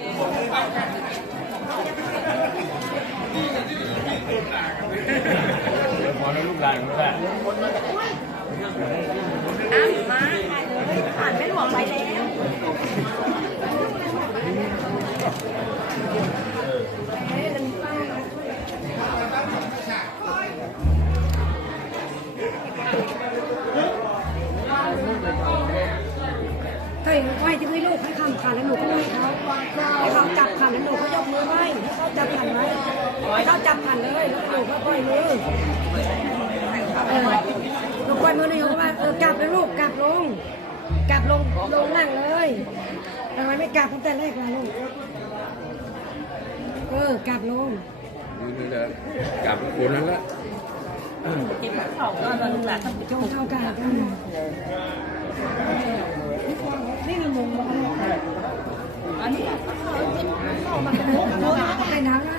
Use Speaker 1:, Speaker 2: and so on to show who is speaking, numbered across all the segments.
Speaker 1: มอใอมา
Speaker 2: วมาผ่านไม่หวงไปแล้ว
Speaker 3: ถ้าอย่างนี้ก็ให้ที่ไม่ลูกให้คำขาดแล้วหนูก็ไม่เขา เขาจำบผ่านเลยแล้วหนูก็ปล่อยมือหนูปล่อยมือหนูก็ว่าเออกลับเลยลูกกลับลง กลับลงลงนั่งเลยทำไมไม่กลับตั้งแต่แรกล่ะลูกเออกลับลง
Speaker 1: นี่เลยกลับคนนั้นละ
Speaker 2: เก็บเข้าก็เราลูกหลานต้องไป
Speaker 3: จงเข้ากลับนี่มันมงมง
Speaker 2: อันนี้
Speaker 3: เขาจิ้มเข้า
Speaker 2: มาเป็นมุกเป็
Speaker 1: นน้ำนะ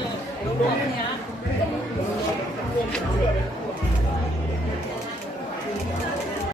Speaker 1: 그냥